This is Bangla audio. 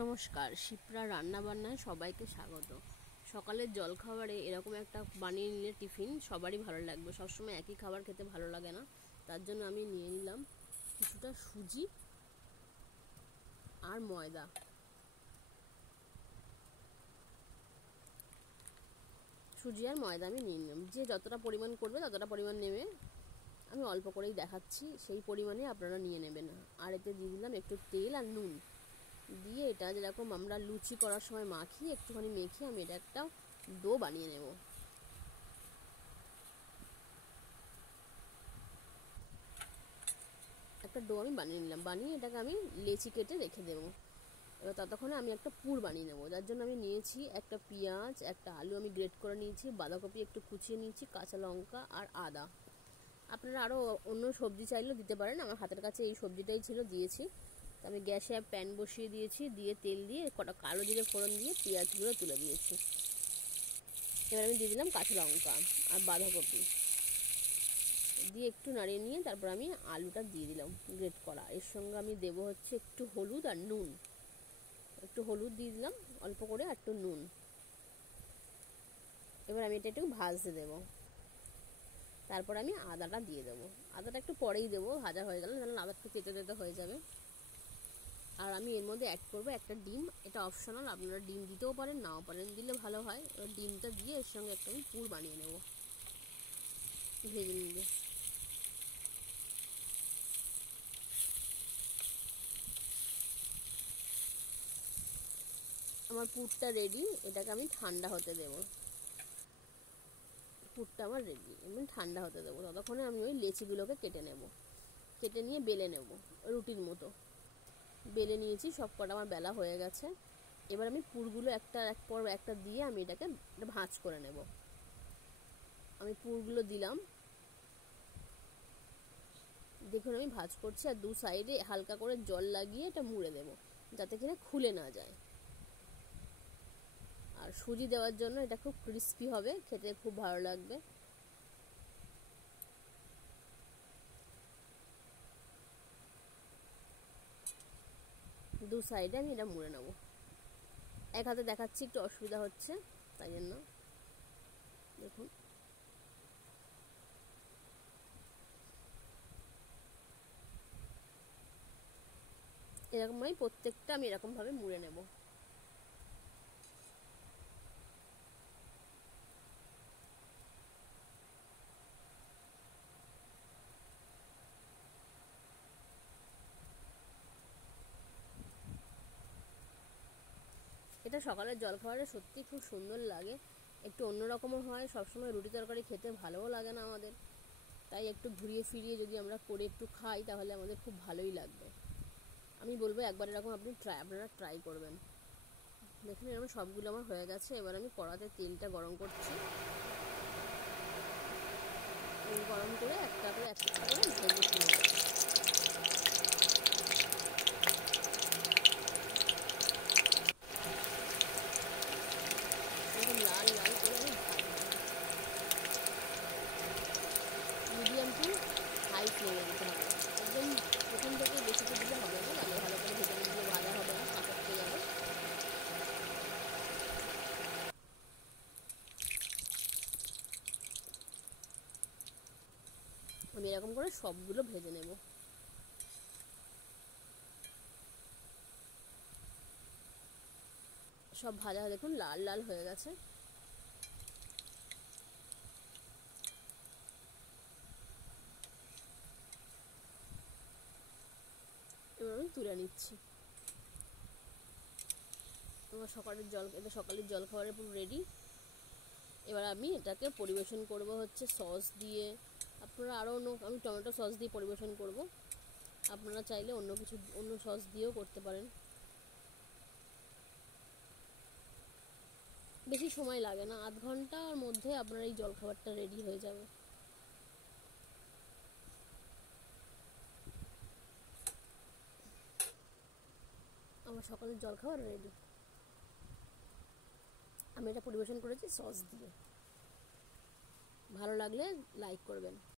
নমস্কার, শিপ্রা রান্নাবান্নায় সবাইকে স্বাগত। সকালের জলখাবারে এরকম একটা বানিয়ে নিলে টিফিন সবারই ভালো লাগবে। সবসময় একই খাবার খেতে ভালো লাগে না, তার জন্য আমি নিয়ে নিলাম কিছুটা সুজি আর ময়দা। সুজি আর ময়দা আমি নিয়ে নিলাম, যে যতটা পরিমাণ করবে ততটা পরিমাণ নেবে। আমি অল্প করেই দেখাচ্ছি, সেই পরিমাণে আপনারা নিয়ে নেবেন। আর এতে দিয়ে দিলাম একটু তেল আর নুন দিয়ে, এটা যেরকম আমরা লুচি করার সময় মাখি, একটুখানি মেখে আমি এটা একটা ডো বানিয়ে নেব। একটা ডো আমি বানিয়ে নিলাম, বানিয়ে এটাকে আমি লেচি কেটে রেখে দেবো। এবার ততক্ষণে আমি একটা পুর বানিয়ে নেবো। যার জন্য আমি নিয়েছি একটা পেঁয়াজ, একটা আলু আমি গ্রেট করে নিয়েছি, বাঁধাকপি একটু কুচিয়ে নিয়েছি, কাঁচা লঙ্কা আর আদা। আপনারা আরও অন্য সবজি চাইলেও দিতে পারেন, আমার হাতের কাছে এই সবজিটাই ছিল, দিয়েছি। আমি গ্যাসে প্যান বসিয়ে দিয়েছি, দিয়ে তেল দিয়ে কটা কালো জিরে ফোড়ন দিয়ে পেঁয়াজগুলো তুলে দিয়েছি। এবার আমি দিয়ে দিলাম কাঁচা লঙ্কা আর বাঁধাকপি দিয়ে একটু নাড়িয়ে নিয়ে তারপর আমি আলুটা দিয়ে দিলাম গ্রেট করা। এর সঙ্গে আমি দেবো হচ্ছে একটু হলুদ আর নুন, একটু হলুদ দিয়ে দিলাম অল্প করে, আর একটু নুন। এবার আমি এটা একটু ভাজতে দেবো। তারপর আমি আদাটা দিয়ে দেবো। আদাটা একটু পরেই দেবো, ভাজা হয়ে গেলে, তাহলে আদা একটু তেতো তেতো হয়ে যাবে। আর আমি এর মধ্যে অ্যাড করবো একটা ডিম। এটা অপশনাল, আপনারা ডিম দিতেও পারেন, নাও পারেন, দিলে ভালো হয়। এবার ডিমটা দিয়ে এর সঙ্গে একটা আমি পুর বানিয়ে নেবো ভেজে নিয়ে। আমার পুরটা রেডি, এটাকে আমি ঠান্ডা হতে দেবো। পুরটা আমার রেডি, এমন ঠান্ডা হতে দেবো। ততক্ষণে আমি ওই লেচিগুলোকে কেটে নেব, কেটে নিয়ে বেলে নেব রুটির মতো। বেলে নিয়েছি, সব কটা আমার বেলা হয়ে গেছে। এবার আমি পুরগুলো একটা এক পর একটা দিয়ে আমি এটাকে ভাঁজ করে নেব। আমি পুরগুলো দিলাম, দেখুন আমি ভাঁজ করছি, আর দু সাইডে হালকা করে জল লাগিয়ে এটা মুড়ে দেব, যাতে কিনা খুলে না যায়। আর সুজি দেওয়ার জন্য এটা খুব ক্রিস্পি হবে, খেতে খুব ভালো লাগবে। দু সাইডে আমি এটা মুড়ে নেব। এক হাতে দেখাচ্ছি, একটু অসুবিধা হচ্ছে তাই জন্য। দেখুন এরকম আমি প্রত্যেকটা আমি এরকমভাবে মুড়ে নেব। এটা সকালের জলখাবারে সত্যি খুব সুন্দর লাগে, একটু অন্যরকমও হয়। সবসময় রুটি তরকারি খেতে ভালোও লাগে না আমাদের, তাই একটু ঘুরিয়ে ফিরিয়ে যদি আমরা করে একটু খাই তাহলে আমাদের খুব ভালোই লাগবে। আমি বলবো একবার এরকম আপনারা ট্রাই করবেন। দেখুন এরকম সবগুলো আমার হয়ে গেছে। এবার আমি কড়াতে তেলটা গরম করছি, তেল গরম করে একটা করে ভেজে তুলে নেব। এরকম লাল লাল করে আমি ভাজবো, মিডিয়াম টু হাই ফ্লেমে দিতে হবে। একদম প্রথম থেকে বেশি করে দিলে হবে না, তাহলে ভালো করে ভেতরে দিয়ে ভাজা হবে না, কাঁচা থেকে যাবে। আমি এরকম করে সবগুলো ভেজে নেব। সব ভাজা দেখুন লাল লাল হয়ে গেছে। এবার আমি তুলে নিচ্ছি। আমার সকালের জলখাবারের পুরো রেডি। এবার আমি এটাকে পরিবেশন করব হচ্ছে সস দিয়ে। আপনারা আরও আমি টমেটো সস দিয়ে পরিবেশন করব, আপনারা চাইলে অন্য সস দিয়েও করতে পারেন। বেশি সময় লাগে না, আধ ঘন্টার মধ্যে আপনার এই জলখাবারটা রেডি হয়ে যাবে। আমার সকালের জলখাবার রেডি। আমি এটা পরিবেশন করেছি সস দিয়ে। ভালো লাগলে লাইক করবেন।